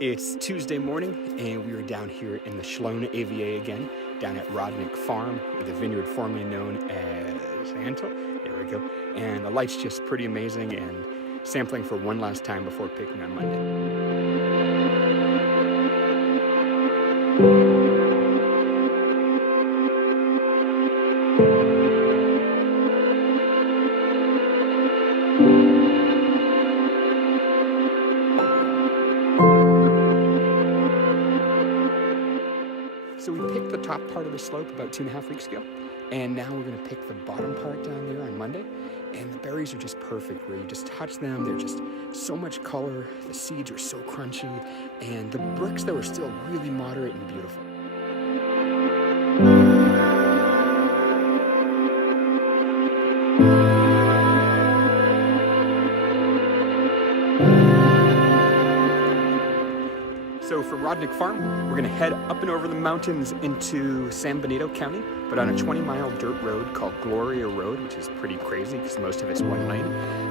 It's Tuesday morning, and we are down here in the Schlone AVA again, down at Rodnick Farm, with a vineyard formerly known as Antle. There we go. And the light's just pretty amazing, and sampling for one last time before picking on Monday. So we picked the top part of the slope about 2.5 weeks ago, and now we're going to pick the bottom part down there on Monday. And the berries are just perfect where you just touch them. They're just so much color. The seeds are so crunchy, and the bricks though are still really moderate and beautiful. So for Rodnick Farm, we're gonna head up and over the mountains into San Benito County, but on a 20-mile dirt road called Gloria Road, which is pretty crazy because most of it's one lane.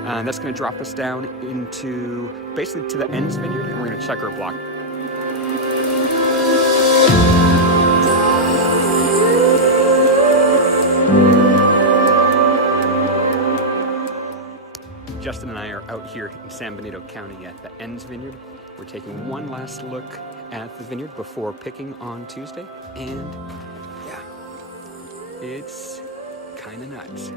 And that's gonna drop us down into, basically to the Ends Vineyard, and we're gonna check our block. Justin and I are out here in San Benito County at the Ends Vineyard. We're taking one last look at the vineyard before picking on Tuesday, and yeah, it's kind of nuts.